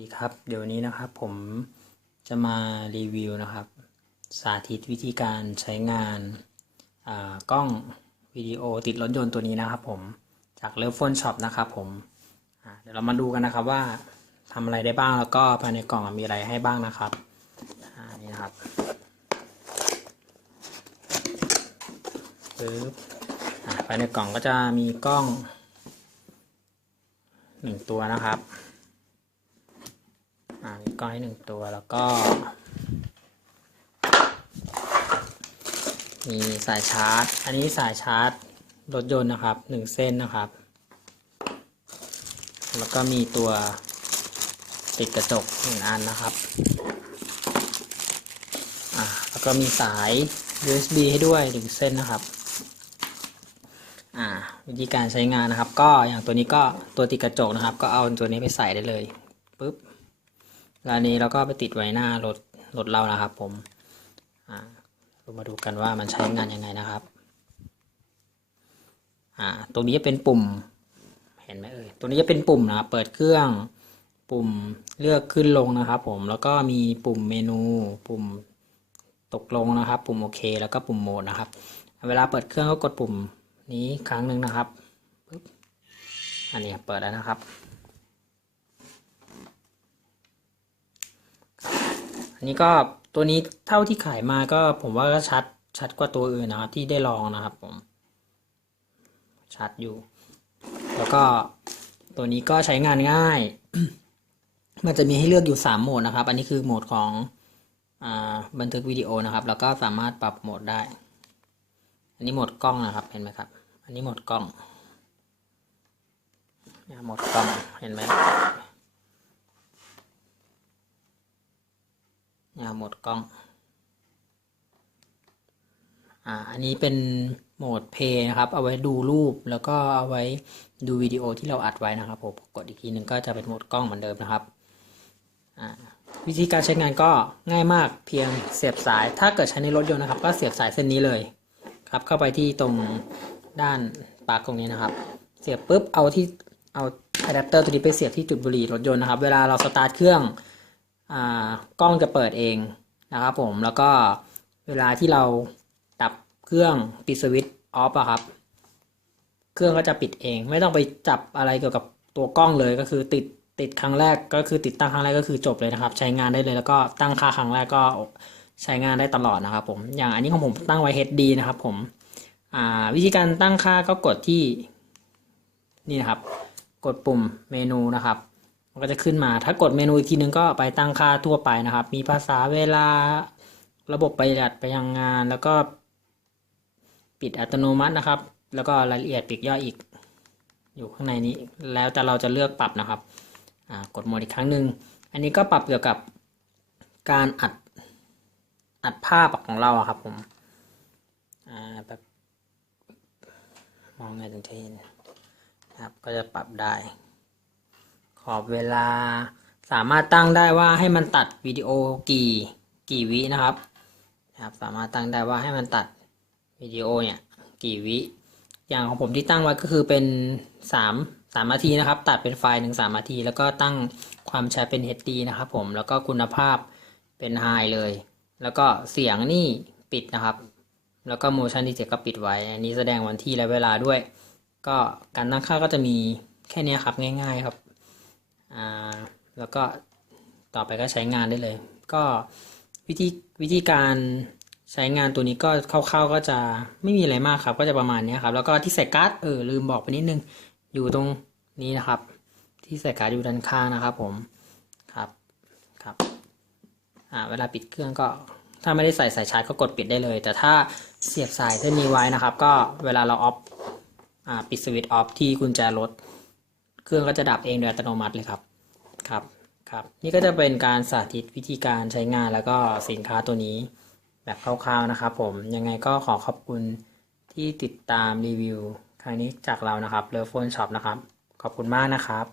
ดีครับเดี๋ยวนี้นะครับผมจะมารีวิวนะครับ สาธิตวิธีการใช้งานอ่ากล้องวิดีโอติดรถยนต์ตัวนี้นะครับผมจากเลิฟโฟนช็อปนะครับผมเดี๋ยวเรามาดูกันนะครับว่าทำอะไรได้บ้างแล้วก็ภายในกล่องมีอะไรให้บ้างนะครับอ่านี่นะครับปึ๊บภายในกล่องก็จะมีกล้องหนึ่งตัวนะครับ อ่ามีก้อนหนึ่งตัวแล้วก็ มีสายชาร์จ อันนี้สายชาร์จรถยนต์นะครับหนึ่งเส้นนะครับ แล้วก็มีตัวติดกระจกหนึ่งอันนะครับอ่าแล้วก็มีสาย USB ให้ด้วยหนึ่งเส้นนะครับอ่าวิธีการใช้งานนะครับ ก็อย่างตัวนี้ก็ตัวติดกระจกนะครับ ก็เอาตัวนี้ไปใส่ได้เลยปุ๊บ ล้วอันนี้เราก็ไปติดไว้หน้ารถรถเรานะครับ ผมเรามาดูกันว่ามันใช้งานยังไงนะครับตรงนี้จะเป็นปุ่ม เห็นไหมเอ่ยตัวนี้จะเป็นปุ่มนะเปิดเครื่อง ปุ่มเลือกขึ้นลงนะครับ ผม แล้วก็มีปุ่มเมนู ปุ่มตกลงนะครับ ปุ่มโอเค แล้วก็ปุ่มโหมดนะครับ เวลาเปิดเครื่องก็กดปุ่มนี้ครั้งหนึ่งนะครับปึ๊บอันนี้เปิดแล้วนะครับ นนี้ก็ตัวนี้เท่าที่ขายมาก็ผมว่าก็ชัดชัดกว่าตัวอื่นนะครับที่ได้ลองนะครับผม ชัดอยู่ แล้วก็ตัวนี้ก็ใช้งานง่าย มันจะมีให้เลือกอยู่สามโหมดนะครับ อันนี้คือโหมดของอบันทึกวิดีโอนะครับ แล้วก็สามารถปรับโหมดได้ อันนี้โหมดกล้องนะครับเห็นไหมครับ อันนี้โหมดกล้องโหมดกล้องเห็นไหม เนี่ยโหมดกล้องอ่าอันนี้เป็นโหมดเพย์นะครับ เอาไว้ดูรูปแล้วก็เอาไว้ดูวิดีโอที่เราอัดไว้นะครับผมกดอีกทีหนึ่งก็จะเป็นโหมดกล้องเหมือนเดิมนะครับอ่าวิธีการใช้งานก็ง่ายมากเพียงเสียบสาย ถ้าเกิดใช้ในรถยนต์นะครับ ก็เสียบสายเส้นนี้เลยครับ เข้าไปที่ตรงด้านปลั๊กตรงนี้นะครับ เสียบปุ๊บเอาที่เอาอะแดปเตอร์ตัวนี้ไปเสียบที่จุดบุหรี่รถยนต์นะครับ เวลาเราสตาร์ทเครื่อง กล้องจะเปิดเองนะครับผมแล้วก็เวลาที่เราดับเครื่องปิดสวิตช์ออฟอะครับ เครื่องก็จะปิดเอง ไม่ต้องไปจับอะไรเกี่ยวกับตัวกล้องเลยก็คือติดติดครั้งแรกก็คือติดตั้งครั้งแรกก็คือจบเลยนะครับ ใช้งานได้เลยแล้วก็ตั้งค่าครั้งแรกก็ใช้งานได้ตลอดนะครับ ผมอย่างอันนี้ของผมตั้งไว้ HD นะครับ ผมวิธีการตั้งค่าก็กดที่นี่นะครับ กดปุ่มเมนูนะครับ มันก็จะขึ้นมา ถ้ากดเมนูอีกทีนึงก็ไปตั้งค่าทั่วไปนะครับ มีภาษาเวลาระบบประหยัดไปยังงาน แล้วก็ปิดอัตโนมัตินะครับ แล้วก็รายละเอียดปลีกย่อยอีก อยู่ข้างในนี้ แล้วแต่เราจะเลือกปรับนะครับกดโหมดอีกครั้งหนึ่ง อันนี้ก็ปรับเกี่ยวกับการอัดอัดภาพของเราครับผมแบบมองไงถึงจะเห็นครับ ก็จะปรับได้ ขอบเวลา สามารถตั้งได้ว่าให้มันตัดวิดีโอกี่กี่วินะครับนะครับ สามารถตั้งได้ว่าให้มันตัดวิดีโอเนี่ยกี่วิ อย่างของผมที่ตั้งไว้ก็คือเป็นสามสามนาทีนะครับ ตัดเป็นไฟล์หนึ่งสามนาที แล้วก็ตั้งความแชร์เป็น HD นะครับผมแล้วก็คุณภาพเป็น High เลย แล้วก็เสียงนี่ปิดนะครับ แล้วก็ motion detect ก็ปิดไว้ อันนี้แสดงวันที่และเวลาด้วย ก็การตั้งค่าก็จะมีแค่นี้ครับง่าย ๆ ครับ แล้วก็ต่อไปก็ใช้งานได้เลย ก็วิธีวิธีการใช้งานตัวนี้ก็คร่าวๆก็จะไม่มีอะไรมากครับ ก็จะประมาณนี้ครับ แล้วก็ที่ใส่การ์ดเออลืมบอกไปนิดนึงอยู่ตรงนี้นะครับ ที่ใส่การ์ดอยู่ด้านข้างนะครับ ผมครับครับอ่าเวลาปิดเครื่องก็ถ้าไม่ได้ใส่สายชาร์จก็กดปิดได้เลย แต่ถ้าเสียบสายเส้นนี้ไว้นะครับ ก็เวลาเราออฟอ่าปิดสวิตช์ออฟที่กุญแจรถ เครื่องก็จะดับเองโดยอัตโนมัติเลยครับครับครับนี่ก็จะเป็นการสาธิตวิธีการใช้งานแล้วก็สินค้าตัวนี้แบบคร่าวๆนะครับผมยังไงก็ขอขอบคุณที่ติดตามรีวิวครั้งนี้จากเรานะครับเลิฟโฟนช็อปนะครับ ขอบคุณมากนะครับ